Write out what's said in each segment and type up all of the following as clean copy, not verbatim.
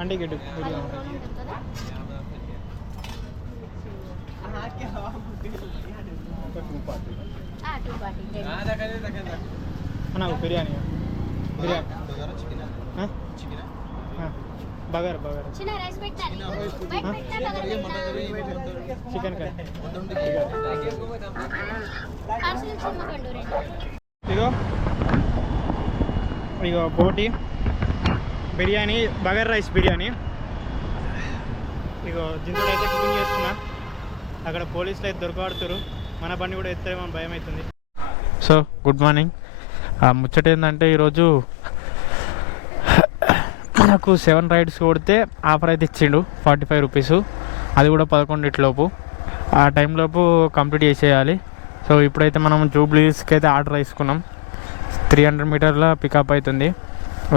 అంటే biryani bagara chicken curry. ఇగో బోటి biryani, bagara rice biryani. ఇగో దీంతో అయితే కుకింగ్ చేస్తున్నా. అక్కడ పోలీసులు అయితే దొరకబడుతున్నారు. మన బండి కూడా ఎత్తేమో భయం అవుతుంది. So good morning. ముచ్చట ఏంటంటే ఈరోజు నాకు 7 రైడ్స్ కొడితే ఆఫర్ అయితే ఇచ్చిండు 45 రూపీస్. అది కూడా 11 ఆ టైంలోపు కంప్లీట్ చేసేయాలి. సో ఇప్పుడైతే మనం జూబ్లీస్కి అయితే ఆర్డర్ తీసుకున్నాం. 300 మీటర్ల పికప్ అవుతుంది.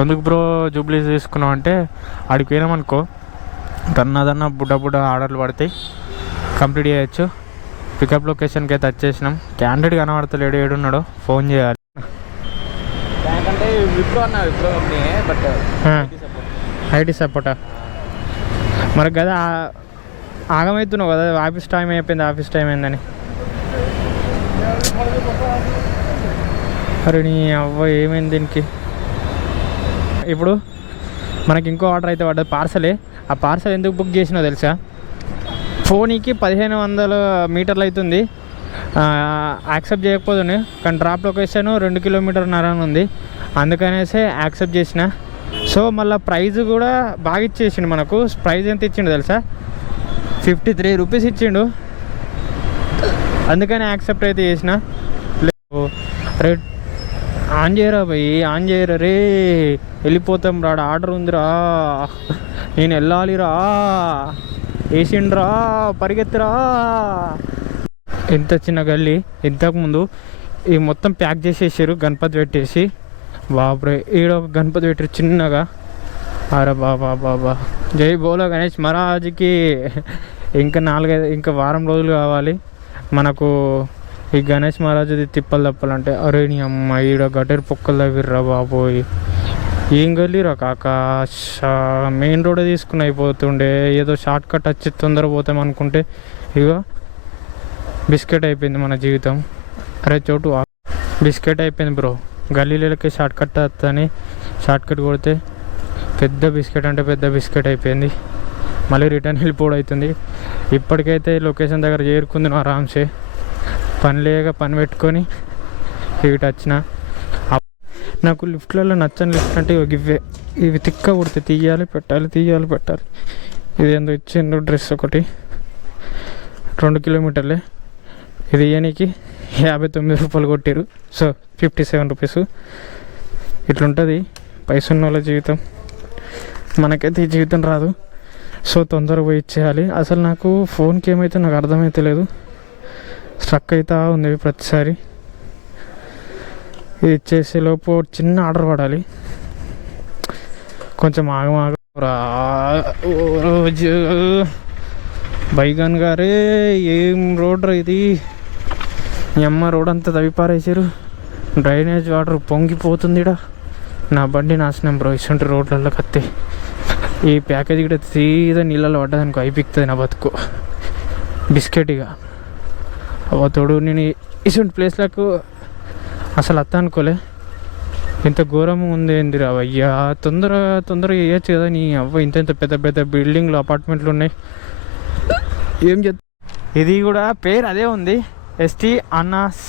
ఎందుకు బ్రో జూబ్లీస్ తీసుకున్నాం అంటే ఆడికి పోయినామనుకో దన్న బుడ్డ ఆర్డర్లు పడతాయి, కంప్లీట్ చేయొచ్చు. పికప్ లొకేషన్కి అయితే వచ్చేసినాం. క్యాండిడేట్ కనబడతలేడు, ఏడున్నాడో ఫోన్ చేయాలి. ఐటీ సపోర్టా మరి కదా ఆగమవుతున్నావు కదా. ఆఫీస్ టైం అయిపోయింది, ఆఫీస్ టైం అయిందని. అరే నీ అవ్వ ఏమైంది దీనికి. ఇప్పుడు మనకి ఇంకో ఆర్డర్ అయితే పడ్డది, పార్సలే. ఆ పార్సల్ ఎందుకు బుక్ చేసినా తెలుసా? ఫోన్కి 1500 మీటర్లు అవుతుంది. యాక్సెప్ట్ చేయకపోతుంది, కానీ డ్రాప్ లొకేషన్ 2 కిలోమీటర్న్నర ఉంది. అందుకనేసి యాక్సెప్ట్ చేసిన. సో మళ్ళీ ప్రైజ్ కూడా బాగా ఇచ్చేసిండు మనకు. ప్రైజ్ ఎంత ఇచ్చిండు తెలుసా? 53 రూపీస్ ఇచ్చిండు. అందుకని యాక్సెప్ట్ అయితే చేసిన. రే ఆన్ చేయరా భయ్, ఆన్ చేయరా రే, వెళ్ళిపోతాం రాడ, ఆర్డర్ ఉందిరా, నేను వెళ్ళాలిరా, వేసిండ్రా, పరిగెత్తురా. ఎంత చిన్న గల్లీ. ఇంతకుముందు ఈ మొత్తం ప్యాక్ చేసేసారు, గణపతి పెట్టేసి. బాబరే ఈడ ఒక గణపతి పెట్టారు చిన్నగా. అరే బాబా జై బోలో గణేష్ మహారాజ్కి. ఇంకా వారం రోజులు కావాలి మనకు ఈ గణేష్ మహారాజుది తిప్పలు తప్పాలంటే. అరే నీ అమ్మ ఈడ గడ్డేరు పొక్కలు తవ్విర్రా బాబోయ్. ఏం గల్లీరా కాక, మెయిన్ రోడ్ తీసుకుని అయిపోతుండే. ఏదో షార్ట్ కట్ వచ్చి తొందర పోతాం అనుకుంటే ఇగో బిస్కెట్ అయిపోయింది మన జీవితం. అరే చోటు బిస్కెట్ అయిపోయింది బ్రో. గల్లీలకి షార్ట్ కట్ వస్తుందని షార్ట్ కట్ కొడితే పెద్ద బిస్కెట్ అంటే పెద్ద బిస్కెట్ అయిపోయింది. మళ్ళీ రిటర్న్ వెళ్ళిపోవడం అవుతుంది. ఇప్పటికైతే లొకేషన్ దగ్గర చేరుకుంది ఆరామ్సే. పని లేక పని పెట్టుకొని ఇటు వచ్చిన. నాకు లిఫ్ట్లలో నచ్చని లిఫ్ట్ అంటే ఇవి తిక్క కుడితే తీయాలి పెట్టాలి. ఇది ఏందో ఇచ్చిండు డ్రెస్ ఒకటి 2 కిలోమీటర్లే. ఇది ఇయ్యనికి 59 రూపాయలు కొట్టారు. So 57 rupees. ఇట్లుంటుంది పైసన్న వాళ్ళ జీవితం. మనకైతే ఈ జీవితం రాదు. సో తొందరగా పోయి ఇచ్చేయాలి. అసలు నాకు ఫోన్కి ఏమైతే నాకు అర్థమైతే లేదు, స్ట్రక్ అవుతా ఉంది ప్రతిసారి. ఇది ఇచ్చేసే లోపు చిన్న ఆర్డర్ పడాలి. కొంచెం రోజు బైగన్ గారే ఏం రోడ్ ఇది. మీ అమ్మ రోడ్ అంతా తవ్విపారేసారు. Drainage water పొంగిపోతుంది. నా బండి నాశనం బ్రో. ఇటువంటి రోడ్లలో కత్తే ఈ ప్యాకేజీ కూడా సీదా నీళ్ళలో పడ్డదనుకో అయిపోతుంది నా బతుకు. బిస్కెట్ ఇక తోడు. నేను ఇటువంటి ప్లేస్లకు అసలు అత్త అనుకోలే. ఇంత ఘోరం ఉంది ఏందిరా అయ్యా. తొందరగా వేయచ్చు కదా నీ అవ్వ. ఇంత పెద్ద బిల్డింగ్లు అపార్ట్మెంట్లు ఉన్నాయి. ఏం చెప్తా. ఇది కూడా పేరు అదే ఉంది, ఎస్టీ అన్నాస్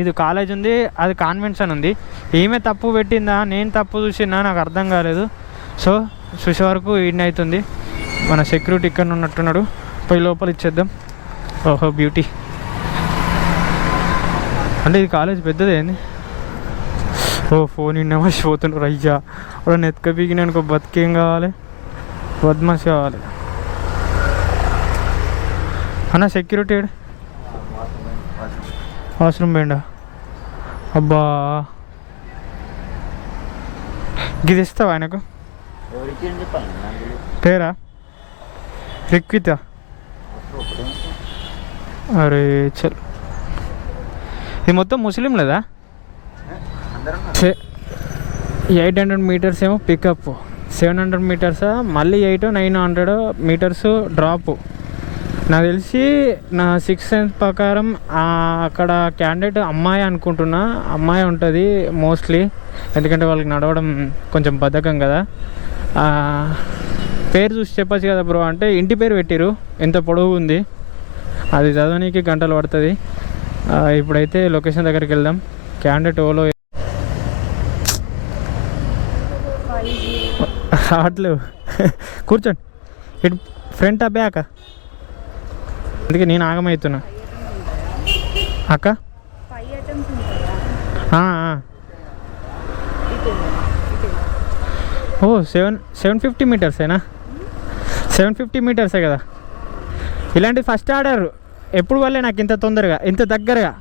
ఇది కాలేజ్ ఉంది, అది కాన్వెంట్స్ అని ఉంది. ఈమె తప్పు పెట్టిందా నేను తప్పు చూసినా నాకు అర్థం కాలేదు. సో చూసే వరకు ఈయన అవుతుంది. మన సెక్యూరిటీ ఇక్కడ ఉన్నట్టున్నాడు, పోయి లోపల ఇచ్చేద్దాం. ఓహో బ్యూటీ. అంటే ఇది కాలేజ్ పెద్దదేంది. ఓ ఫోన్ ఇన్న మర్చిపోతున్నారు అయ్యా. వాడు నెత్క పీకిన అనుకో బతికేం కావాలి, బద్మాష్ కావాలి అన్న. సెక్యూరిటీ అవసరం పోయిండా. అబ్బా గిది ఇస్తావా ఆయనకు? పేరా రిక్విత. అరే చల్ ఇది మొత్తం ముస్లిం లేదా? 800 మీటర్స్ ఏమో పికప్, 700 మీటర్స్ మళ్ళీ 800-900 మీటర్స్ డ్రాపు. నాకు తెలిసి నా 6th సెన్స్ ప్రకారం అక్కడ క్యాండిడేట్ అమ్మాయి అనుకుంటున్నా, అమ్మాయి ఉంటుంది మోస్ట్లీ, ఎందుకంటే వాళ్ళకి నడవడం కొంచెం బద్ధకం కదా. పేరు చూసి చెప్పచ్చు కదా బ్రో అంటే ఇంటి పేరు పెట్టిరు, ఎంత పొడవు ఉంది, అది చదవడానికి గంటలు పడుతుంది. ఇప్పుడైతే లొకేషన్ దగ్గరికి వెళ్దాం. క్యాండిడేట్ ఓలో రావట్లేవు. కూర్చోండి, ఇటు ఫ్రంట్ బ్యాక్, అందుకే నేను ఆగమవుతున్నా అక్క. ఓ 750 మీటర్సేనా? 750 మీటర్సే కదా. ఇలాంటి ఫస్ట్ ఆర్డర్ ఎప్పుడు వల్లే నాకు ఇంత తొందరగా ఇంత దగ్గరగా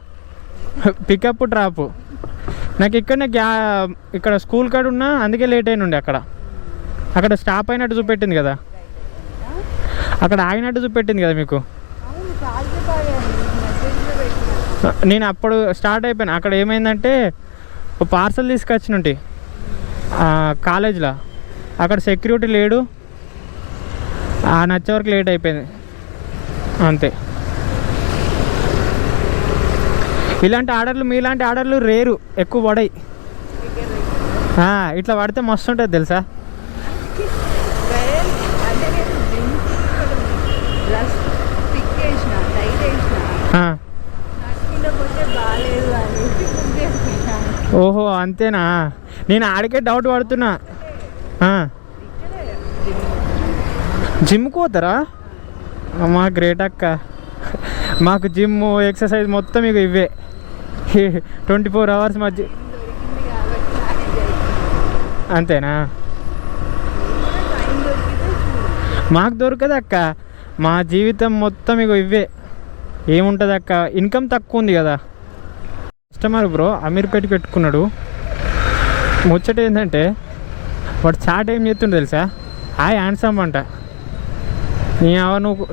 పికప్ డ్రాప్. నాకు ఇక్కడనే ఇక్కడ స్కూల్ కాడ ఉన్నా, అందుకే లేట్ అయినుండే. అక్కడ స్టాప్ అయినట్టు చూపెట్టింది కదా, అక్కడ ఆగినట్టు చూపెట్టింది కదా మీకు. నేను అప్పుడు స్టార్ట్ అయిపోయాను. అక్కడ ఏమైందంటే పార్సల్ తీసుకొచ్చినుంటి కాలేజ్లో, అక్కడ సెక్యూరిటీ లేడు, నచ్చే వరకు లేట్ అయిపోయింది అంతే. ఇలాంటి ఆర్డర్లు మీలాంటి ఆర్డర్లు రేరు, ఎక్కువ పడాయి. ఇట్లా పడితే మస్తు ఉంటుంది తెలుసా. ఓహో అంతేనా? నేను ఆడికే డౌట్ పడుతున్నా. జిమ్కి పోతారా? అమ్మా గ్రేట్ అక్క. మాకు జిమ్ ఎక్సర్సైజ్ మొత్తం ఇక ఇవే 24 hours మధ్య. అంతేనా? మాకు దొరకదు అక్క, మా జీవితం మొత్తం ఇక ఇవే. ఏముంటుంది అక్క, ఇన్కమ్ తక్కువ ఉంది కదా. కస్టమర్ బ్రో అమీర్పేట పెట్టుకున్నాడు. ముచ్చట ఏంటంటే వాడు చాట్ ఏం చేస్తుండే తెలుసా, హాయ్ హ్యాండ్సమ్ అంట.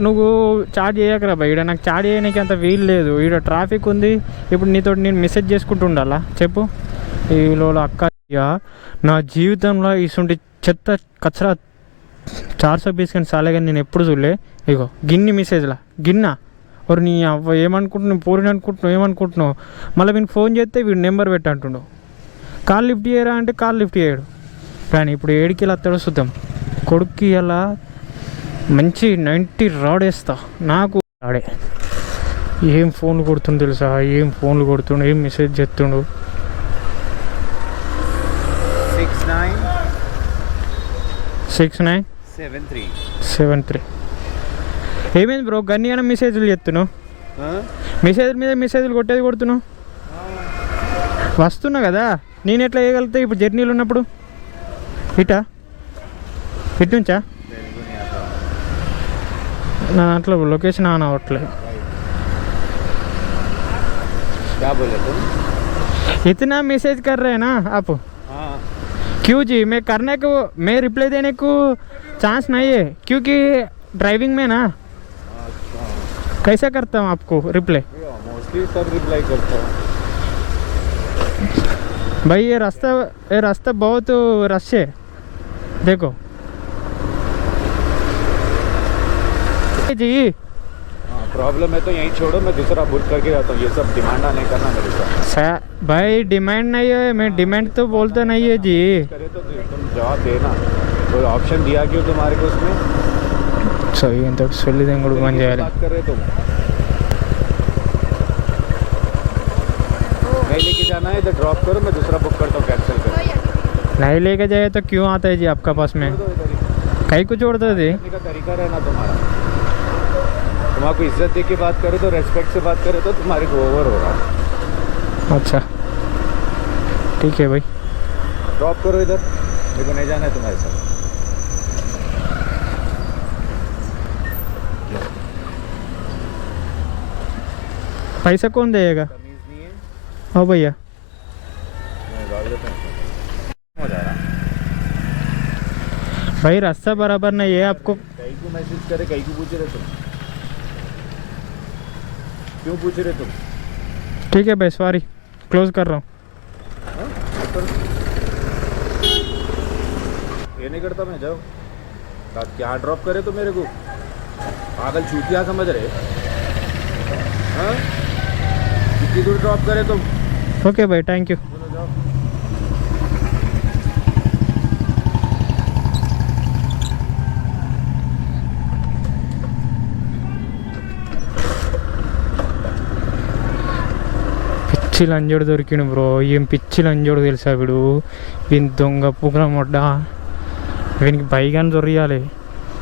నువ్వు చాట్ చేయకరా బా, ఈడ నాకు చాట్ చేయడానికి అంత వీలు లేదు, ఈడ ట్రాఫిక్ ఉంది, ఇప్పుడు నీతో నేను మెసేజ్ చేసుకుంటూ ఉండాలా చెప్పు. ఈలో అక్క నా జీవితంలో ఇసుంటి చెత్త కచరా 420 కానీ సాలే కానీ నేను ఎప్పుడు చూడలే. ఇగో గిన్ని మెసేజ్లా గిన్నా మరి నీ అవ్వ ఏమనుకుంటున్నావు, పోరిని అనుకుంటున్నావు, ఏమనుకుంటున్నావు. మళ్ళీ వీనికి ఫోన్ చేస్తే వీడు నెంబర్ పెట్టి అంటుండు, కాల్ లిఫ్ట్ చేయరా అంటే కాల్ లిఫ్ట్ చేయడు. కానీ ఇప్పుడు ఏడికి వెళ్ళి అత్తడో చూద్దాం. కొడుక్కి అలా మంచి 90 రాడేస్తా. నాకు రాడే ఏం ఫోన్లు కొడుతుండు తెలుసా, ఏం ఫోన్లు కొడుతుండు, ఏం మెసేజ్ చేస్తుండు. 6973 ఏమైంది బ్రో గన్ని అయినా మెసేజ్లు చెప్తున్నావు, మెసేజ్ మీద మెసేజ్లు కొడుతున్నావు. వస్తున్నా కదా నేను ఎట్లా వేయగలుగుతా ఇప్పుడు జర్నీలు ఉన్నప్పుడు. ఇటు నుంచా నా దాంట్లో లొకేషన్ ఆన్ అవ్వట్లేదు. इतना मैसेज कर रहे हैं ना आप, क्यों जी? मैं करने को, मैं रिप्लाई देने को चांस नहीं है क्योंकि ड्राइविंग में ना कैसा करता हूँ आपको रिप्लाई. मोस्टली सब रिप्लाई करता हूँ भाई. ये रास्ता बहुत रश है देखो जी. प्रॉब्लम है तो यहीं छोड़ो, मैं दूसरा बुक करके जाता हूँ. ये सब डिमांड नहीं करना मेरे साथ. भाई डिमांड नहीं है, मैं डिमांड तो बोलता नहीं है जी. करे तो तुम जवाब देना, कोई ऑप्शन दिया क्यों तुम्हारे को उसमें. सही है तो सुल्ली देंगे बन जाए. बात कर रहे तुम, नहीं लेके जाना है इधर ड्रॉप करो, मैं दूसरा बुक करता हूँ, कैंसिल करो. नहीं लेके जाए तो क्यों आता है जी आपका पास में, कहीं को छोड़ दो जी. तरीका रहना तुम्हारा, तुम आपको इज्जत दे के बात करे तो, रेस्पेक्ट से बात करे तो तुम्हारे को ओवर हो रहा है. अच्छा ठीक है भाई, ड्रॉप करो इधर, मेरे को नहीं जाना है तुम्हारे साथ. पैसा कौन देगा? तमीज नहीं है. हाँ भैया भाई रास्ता बराबर नहीं है. आपको कहीं को मैसेज करे, कहीं को पूछ रहे तुम, क्यों पूछ रहे तुम. ठीक है भाई, सॉरी, क्लोज कर रहा हूँ। ये नहीं करता मैं, जाओ क्या ड्रॉप करे तो मेरे को पागल चूतिया समझ रहे? हाँ, कितनी दूर ड्रॉप करे तो? ओके भाई, थैंक यू। चलो जाओ। పిచ్చి లంజోడు దొరికిండు బ్రో. ఏం పిచ్చి లంజోడు తెలుసా వీడు? వీని దొంగ పుగ్ర మొడ్డ, వీనికి పైగాని దొరియాలి.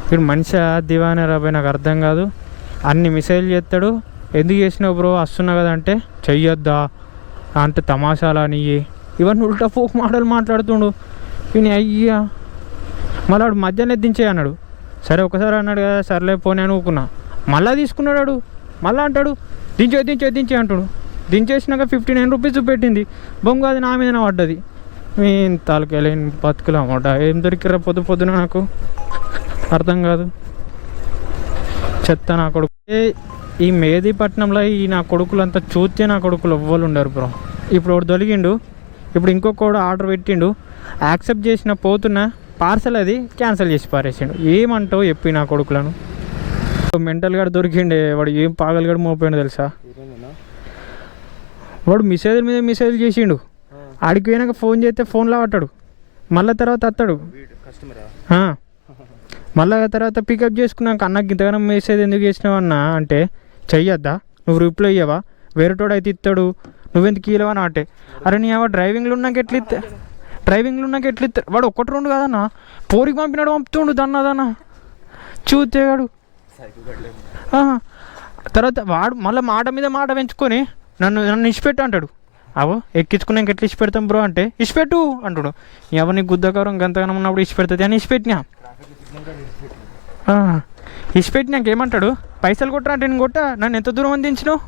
వీడు మనిషి దివానే రాబోయే నాకు అర్థం కాదు. అన్ని మిసైల్ చేస్తాడు. ఎందుకు చేసినావు బ్రో, వస్తున్నా కదా అంటే చెయ్యొద్దా అంటే తమాషాలా నీ, ఇవన్నీ ఉల్టా పోకు మాటలు మాట్లాడుతుండు వీని. అయ్యా మళ్ళీ వాడు మధ్యాహ్నం దించే అన్నాడు. సరే ఒకసారి అన్నాడు కదా, సర్లే పోనీ అని ఊకున్నా. మళ్ళీ తీసుకున్నాడు వాడు. మళ్ళీ అంటాడు దించే అంటాడు. దించేసినాక 59 రూపీస్ చూపెట్టింది. బొంగు అది నా మీద పడ్డది. మీ తాలూకెళ్ళిన బతుకులు అన్నమాట. ఏం దొరికిరా పొద్దున నాకు అర్థం కాదు. చెత్త నా కొడుకు. ఈ మెహదీపట్నంలో ఈ నా కొడుకులంతా చూస్తే నా కొడుకులు ఎవ్వరు ఉండరు బ్రో. ఇప్పుడు ఒకటి తొలగిండు, ఇప్పుడు ఇంకొకడు ఆర్డర్ పెట్టిండు, యాక్సెప్ట్ చేసిన పోతున్నా, పార్సల్ అది క్యాన్సిల్ చేసి పారేసిండు. ఏమంటావు చెప్పి నా కొడుకులను. మెంటల్గా దొరికిండే వాడు. ఏం పాగలుగాడు మోపోయాడు తెలుసా? వాడు మిసైల్ మీద మిసైల్ చేసిండు. ఆడికి పోయినాక ఫోన్ చేస్తే ఫోన్లో పట్టాడు. మళ్ళీ తర్వాత వస్తాడు. మళ్ళీ తర్వాత పికప్ చేసుకున్నాక అన్నకి ఇంతగానో మెసేజ్ ఎందుకు చేసినావు అన్న అంటే చెయ్యొద్దా, నువ్వు రిప్లై ఇవ్వవా, వేరేటోడు అయితే ఇస్తాడు, నువ్వెందుకు కీలవా అంటే. అరే నీ అవ డ్రైవింగ్లో ఉన్నాక ఎట్లా ఇస్తాడు వాడు. 1-2 కాదన్నా, పోరికి పంపినాడు, పంపుతుండు దన్న చూతేగాడు. తర్వాత వాడు మళ్ళీ మాట మీద మాట పెంచుకొని నన్ను ఇచ్చిపెట్టు అంటాడు. అవో ఎక్కించుకున్నాక ఎట్లా ఇచ్చిపెడతాం బ్రో అంటే ఇచ్చిపెట్టు అంటాడు. ఎవరిని గుద్దకరం గంతగానం ఉన్నప్పుడు ఇచ్చిపెడుతుంది అని ఇచ్చిపెట్టినా. ఇచ్చిపెట్టినాక ఏమంటాడు, పైసలు కొట్టరా అంటే నేను కొట్టా, నన్ను ఎంత దూరం అందించినావు.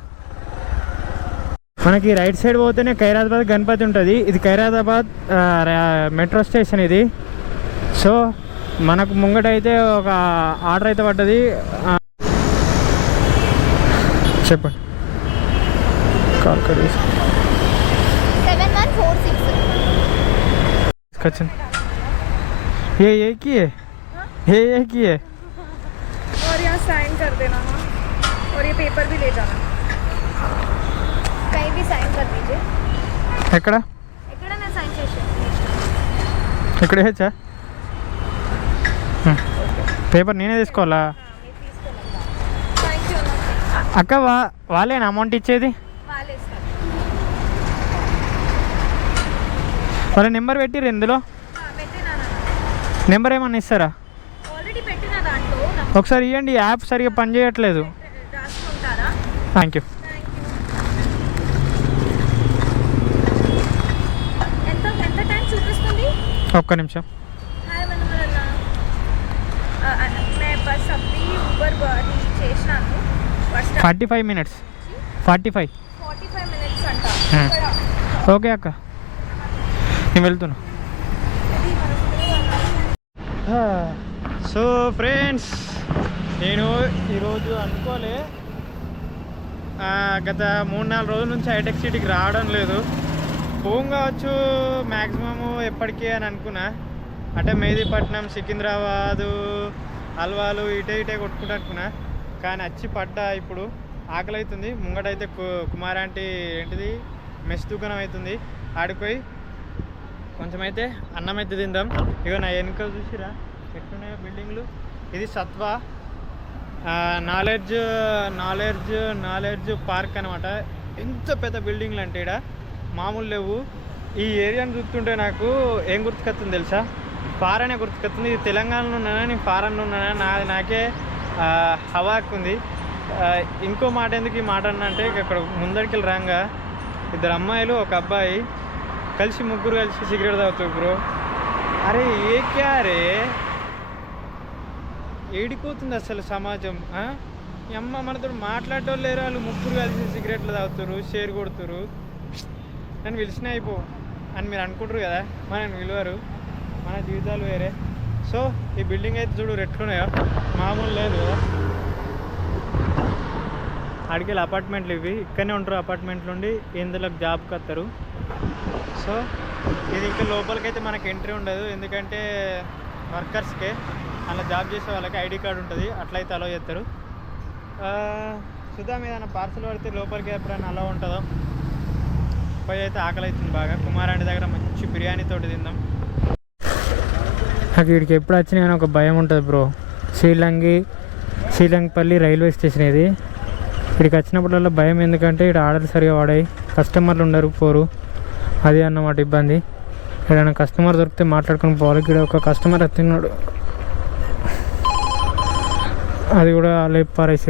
మనకి రైట్ సైడ్ పోతేనే ఖైరాబాద్ గణపతి ఉంటుంది. ఇది ఖైరాబాద్ మెట్రో స్టేషన్ ఇది. సో మనకు ముంగట అయితే ఒక ఆర్డర్ అయితే పడ్డది. చెప్పండి. కాల్ కట్ చేసి 7146 ये एक ही है, ये एक ही है। और यहाँ साइन कर देना हाँ, और ये पेपर भी ले जाना, कहीं भी साइन कर दीजिए। ఎక్కడ ఎక్కడైనా సైన్ చేసి ఇక్కడ వేయచ్చా? పేపర్ నేనే తీసుకోవాలా? థ్యాంక్ యూ అక్క వాళ్ళేనా అమౌంట్ ఇచ్చేది? వాళ్ళే ఇస్తారు. వాళ్ళ నెంబర్ పెట్టిర్రు ఇందులో? పెట్టినా నెంబర్ ఏమన్నా ఇస్తారా? ఆల్రెడీ పెట్టిన దాంట్లో ఒకసారి ఇవ్వండి, యాప్ సరిగా పని చేయట్లేదు. రాసుకుంటారా? Thank you. ఎంత టైం చూపిస్తుంది? ఒక్క నిమిషం. मैं बस अभी ऊबर చేసినాను. 45 minutes. 45 minutes అంట. ఓకే అక్క, నేను వెళ్తున్నా. సో ఫ్రెండ్స్, నేను ఈరోజు అనుకోలే, గత 3-4 రోజుల నుంచి హైటెక్ సిటీకి రావడం లేదు. ఫోన్ కావచ్చు మ్యాక్సిమము ఎప్పటికీ అని అనుకున్నా. అంటే మెహదీపట్నం, సికింద్రాబాదు, అల్వాలు ఇటే కొట్టుకుంటా అనుకున్నా. కానీ వచ్చి పడ్డా. ఇప్పుడు ఆకలి అవుతుంది. ముంగటైతే కుమారాంటి ఏంటిది మెస్ దుకాణం అవుతుంది. ఆడిపోయి కొంచెం అయితే అన్నం అయితే తిందాం. ఇక నా వెనుక చూసిరా ఎట్లున్నాయో బిల్డింగ్లు. ఇది సత్వా నాలెడ్జ్ పార్క్ అనమాట. ఎంత పెద్ద బిల్డింగ్లు అంటే ఇక్కడ మామూలు లేవు. ఈ ఏరియాని చూస్తుంటే నాకు ఏం గుర్తుకొస్తుంది తెలుసా? ఫారెనే గుర్తుకొస్తుంది. ఇది తెలంగాణలో ఉన్నానా, నేను ఫారెన్లో ఉన్నానా, నాకే హవాక్ ఉంది. ఇంకో మాట ఎందుకు ఈ మాట అన్నా అంటే, ఇక్కడ ముందరికి వెళ్ళి రాగా 2 అమ్మాయిలు 1 అబ్బాయి కలిసి ముగ్గురు కలిసి సిగరెట్ తాగుతారు బ్రో. అరే ఏ క్యా రే, ఏడిపోతుంది అసలు సమాజం. ఈ అమ్మ మనతో మాట్లాడటం లేరు. వాళ్ళు ముగ్గురు కలిసి సిగరెట్లు తాగుతారు, షేర్ కొడుతారు. నన్ను పిలిచిన అయిపో అని మీరు అనుకుంటారు కదా, మనని విలువరు. మన జీవితాలు వేరే. సో ఈ బిల్డింగ్ అయితే చూడు ఎట్లున్నాయో, మామూలు లేదు కదా. ఆడికెళ్ళి అపార్ట్మెంట్లు ఇవి ఇక్కడనే ఉంటారు. అపార్ట్మెంట్ నుండి ఇందులోకి జాబ్కి వస్తారు. సో ఇది ఇంకా లోపలికైతే మనకి ఎంట్రీ ఉండదు, ఎందుకంటే వర్కర్స్కే అలా జాబ్ చేసే వాళ్ళకి ఐడి కార్డు ఉంటుంది, అట్లయితే అలో చేస్తారు. చూద్దాం ఏదైనా పార్సల్ పడితే లోపలికి ఎప్పుడైనా అలా ఉంటుందో. పోయి అయితే ఆకలి అవుతుంది బాగా. కుమారాంటి దగ్గర మంచి బిర్యానీతో తిందాం. నాకు వీడికి ఎప్పుడు వచ్చినా అని ఒక భయం ఉంటుంది బ్రో. శ్రీలంకపల్లి రైల్వే స్టేషన్ ఇది. ఇక్కడికి వచ్చినప్పుడల్లా భయం, ఎందుకంటే ఇక్కడ ఆర్డర్ సరిగా వాడాయి, కస్టమర్లు ఉండరు, పోరు, అది అన్నమాట ఇబ్బంది. ఏదైనా కస్టమర్ దొరికితే మాట్లాడుకొని పోవాలి. ఇక్కడ ఒక కస్టమర్ తిన్నాడు, అది కూడా లేపారేసి